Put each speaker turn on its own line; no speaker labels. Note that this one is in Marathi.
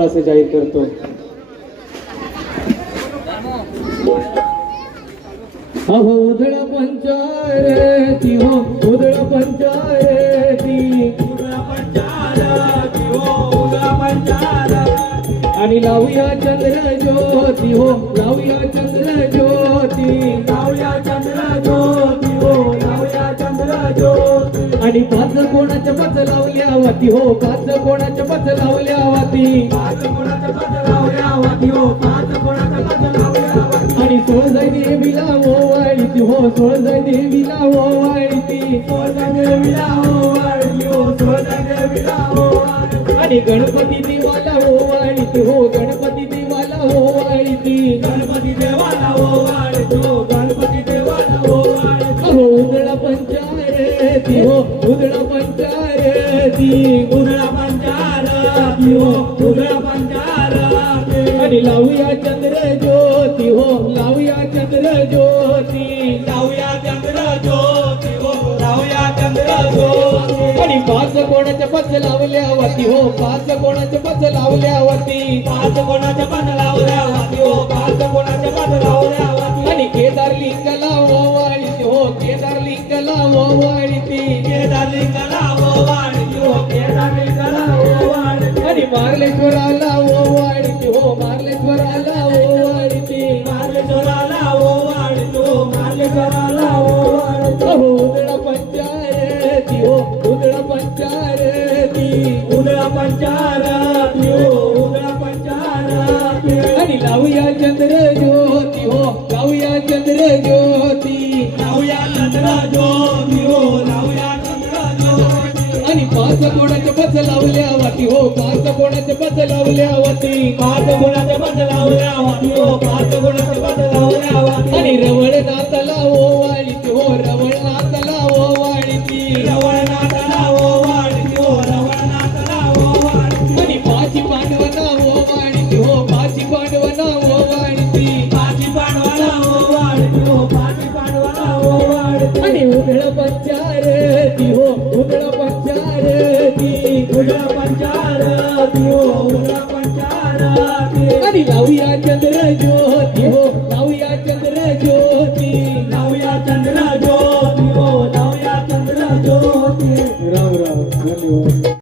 असे जाहीर करतो. अहो उदळ पंचायती हो उदळ पंचायती आणि लावूया चंद्र ज्योती हो लावूया चंद्र ज्योती
लावूया चंद्र ज्योती हो लावूया चंद्र ज्योती
आणि पाच कोणाच्या पाच लावल्या वाती हो पाच कोणाच्या पाच लावल्या वाती. आणि सोळजाई देवीला ओवाळीती हो सोळजाई देवीला ओवाळीती आणि गणपती देवाला ओवाळीती हो गणपती देवाला
पंचारती हो उधळा पंचारती
आणि लावूया चंद्र ज्योती हो लावूया चंद्र ज्योती.
लावूया चंद्र ज्योती हो लावूया चंद्र ज्योती.
आणि पाच कोणाच्या पाच लावल्या वाती हो पाच कोणाच्या पाच लावल्या वाती
पाच कोणाच्या पाच लावल्या वाती हो पाच कोणाच्या पाच लावल्या मार्लेश्वराला ओवाळतो
अहो पंचायती हो उदळा पंचायती
उधळा पंचारती हो उधळा पंचारती
आणि लावूया चंद्र ज्योती हो लावूया चंद्र ज्योती.
लावूया चंद्र ज्योती हो लावूया चंद्र ज्योती.
आणि पाच कोणाच्या पाच लावल्या वाटी हो पाच कोणाच्या पाच लावल्या वाटी.
पाच गुणाचे पद लावल्या वाटी हो पाच गुणाचे पद हो पाणी पाडवाला हो वाढते.
उघड पंचारती हो उघड पंचारती
उघड पंचारती हो उघड
आणि लावूया चंद्रजू